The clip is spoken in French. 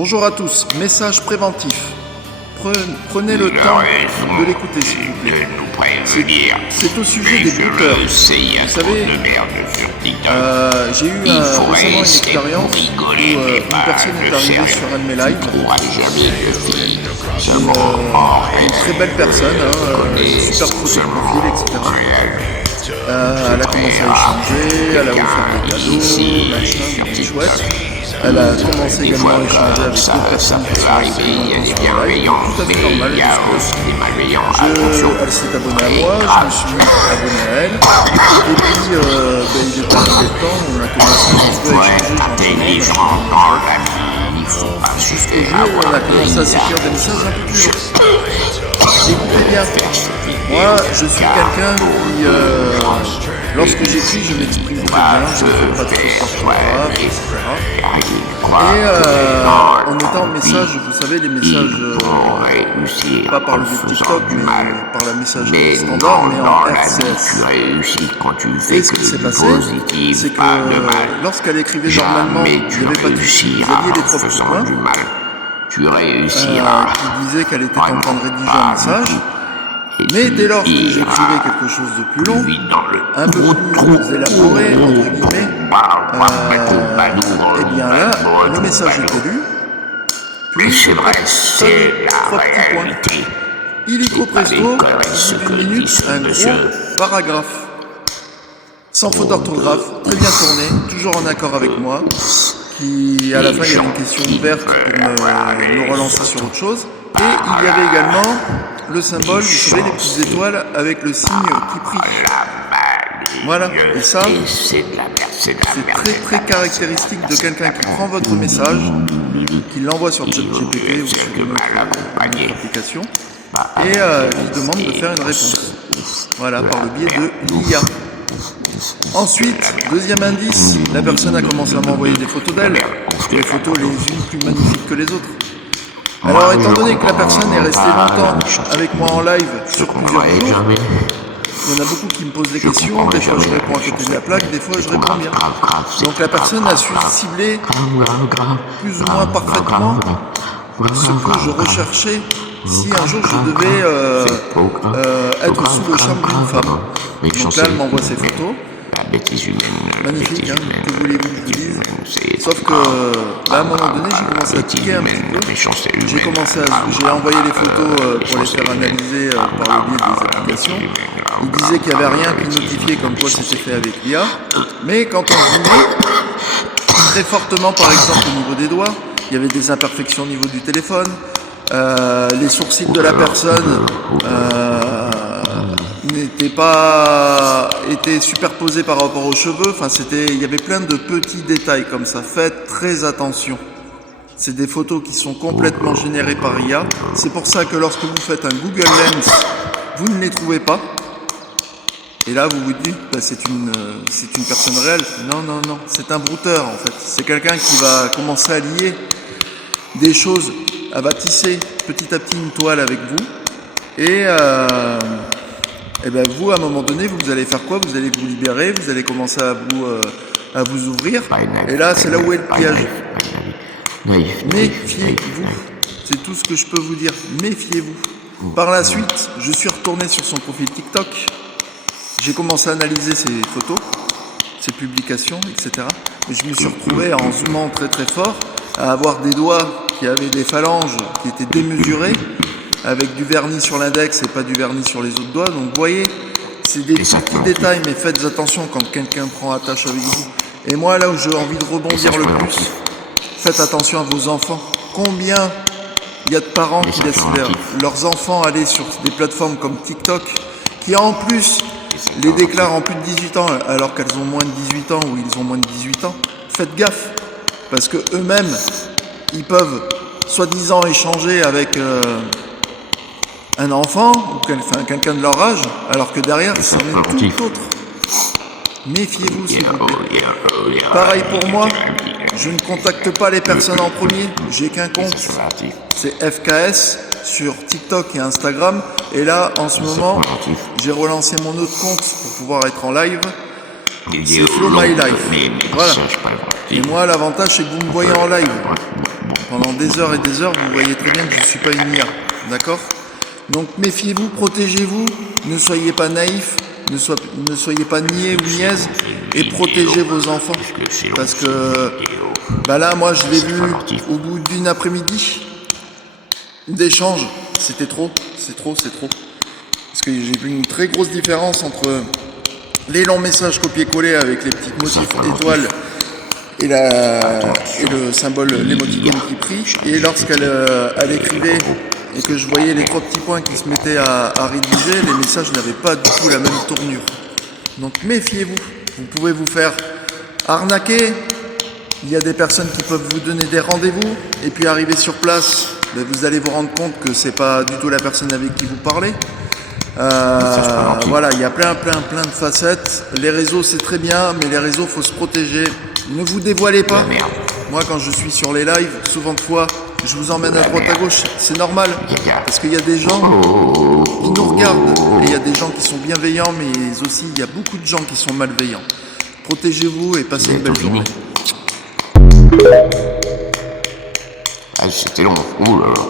Bonjour à tous, message préventif. Prenez le temps de l'écouter s'il vous plaît. C'est au sujet des booters. Vous savez, j'ai eu récemment une expérience où une personne est arrivée sur un de mes lives. Une très belle personne, super photo de profil, etc. Elle a commencé à échanger, elle a offert des cadeaux, machin, des chouettes. Elle a commencé également à échanger avec d'autres personnes qui sont restées longtemps sur le live, tout à fait normal, elle s'est abonnée à moi, je me suis abonné à elle, et puis il est arrivé le temps, on a commencé un petit peu à échanger gentiment, jusqu'au jour où on a commencé à s'écrire des messages un peu plus longs. Écoutez bien, moi je suis quelqu'un qui, lorsque j'écris, je m'exprime très bien, je ne fais pas de fautes d'orthographe, etc. Et en mettant en message, vous savez, les messages, pas par le biais de TikTok, mais par la messagerie standard, mais en RCS. Et ce qui s'est passé, c'est que lorsqu'elle écrivait normalement, il n'y avait pas de souci, vous aviez des profs de points, qui disaient qu'elle était en train de rédiger un message. Mais dès lors que j'écrivais quelque chose de plus long, un peu plus élaboré, entre guillemets, et bien là, le message était lu, puis trois petits points. Illico presto, 18 minutes, un gros paragraphe. Sans faute d'orthographe, très bien tourné, toujours en accord avec moi, qui à la fin il y avait une question ouverte pour me relancer sur autre chose. Et il y avait également le symbole, vous savez, les petites étoiles avec le signe qui prie. Voilà, et ça, c'est très très caractéristique de quelqu'un qui prend votre message, qui l'envoie sur ChatGPT ou sur une autre application, et qui demande de faire une réponse. Voilà, par le biais de l'IA. Ensuite, deuxième indice, la personne a commencé à m'envoyer des photos d'elle, des photos les unes plus magnifiques que les autres. Alors, étant donné que la personne est restée longtemps avec moi en live sur plusieurs jours, il y en a beaucoup qui me posent des questions, des fois je réponds à côté de la plaque, des fois je réponds bien. Donc la personne a su cibler plus ou moins parfaitement ce que je recherchais si un jour je devais être sous le charme d'une femme. Donc là, elle m'envoie ses photos. Magnifique, hein, que voulez-vous que je vous dise. Sauf que là, à un moment donné, j'ai commencé à tiquer un petit peu. J'ai envoyé les photos pour les faire analyser par le biais des applications. Il disait qu'il n'y avait rien qui notifiait comme quoi c'était fait avec l'IA. Mais quand on zoomait très fortement, par exemple au niveau des doigts, il y avait des imperfections au niveau du téléphone. Les sourcils de la personne étaient superposés par rapport aux cheveux. Enfin, il y avait plein de petits détails comme ça. Faites très attention. C'est des photos qui sont complètement générées par IA. C'est pour ça que lorsque vous faites un Google Lens, vous ne les trouvez pas. Et là, vous vous dites, bah, c'est une personne réelle. Non, non, non. C'est un brouteur, en fait. C'est quelqu'un qui va commencer à lier des choses. Elle va tisser petit à petit une toile avec vous. Et ben vous, à un moment donné, vous allez faire quoi? Vous allez vous libérer, vous allez commencer à vous ouvrir. Et là, c'est là où est le piège. Méfiez-vous. C'est tout ce que je peux vous dire. Méfiez-vous. Par la suite, je suis retourné sur son profil TikTok. J'ai commencé à analyser ses photos, ses publications, etc. Et je me suis retrouvé en zoomant très très fort à avoir des doigts qui avaient des phalanges qui étaient démesurées, avec du vernis sur l'index et pas du vernis sur les autres doigts. Donc vous voyez, c'est des petits détails, mais faites attention quand quelqu'un prend attache avec vous. Et moi, là où j'ai envie de rebondir le plus, faites attention à vos enfants. Combien il y a de parents qui laissent leurs enfants aller sur des plateformes comme TikTok, qui en plus les déclarent en plus de 18 ans, alors qu'elles ont moins de 18 ans ou ils ont moins de 18 ans. Faites gaffe, parce que eux-mêmes, ils peuvent soi-disant échanger avec un enfant ou quelqu'un de leur âge, alors que derrière, c'en est tout autre. Méfiez-vous, s'il vous plaît. Pareil pour moi, je ne contacte pas les personnes en premier, j'ai qu'un compte, c'est FKS sur TikTok et Instagram. Et là, en ce moment, j'ai relancé mon autre compte pour pouvoir être en live. C'est Flow My Life. Voilà. Et moi, l'avantage, c'est que vous me voyez en live. pendant des heures et des heures, vous voyez très bien que je ne suis pas une IA. D'accord? Donc méfiez-vous, protégez-vous, ne soyez pas naïfs, ne soyez pas niais ou niaises, et protégez vos enfants. Parce que là, moi, je l'ai vu au bout d'une après-midi d'échange. C'était trop, c'est trop. Parce que j'ai vu une très grosse différence entre les longs messages copier-coller avec les petits motifs étoiles et le symbole, l'émoticône qui prie, et lorsqu'elle écrivait et que je voyais les 3 petits points qui se mettaient à rédiger, les messages n'avaient pas du tout la même tournure. Donc méfiez-vous, vous pouvez vous faire arnaquer. Il y a des personnes qui peuvent vous donner des rendez-vous et puis arriver sur place, vous allez vous rendre compte que c'est pas du tout la personne avec qui vous parlez. Voilà, il y a plein de facettes. Les réseaux, c'est très bien, mais les réseaux, faut se protéger. Ne vous dévoilez pas. Moi, quand je suis sur les lives, souvent de fois, je vous emmène à droite à gauche. C'est normal, parce qu'il y a des gens qui nous regardent. Et il y a des gens qui sont bienveillants, mais aussi, il y a beaucoup de gens qui sont malveillants. Protégez-vous et passez une belle journée. C'était long. Ouh là là.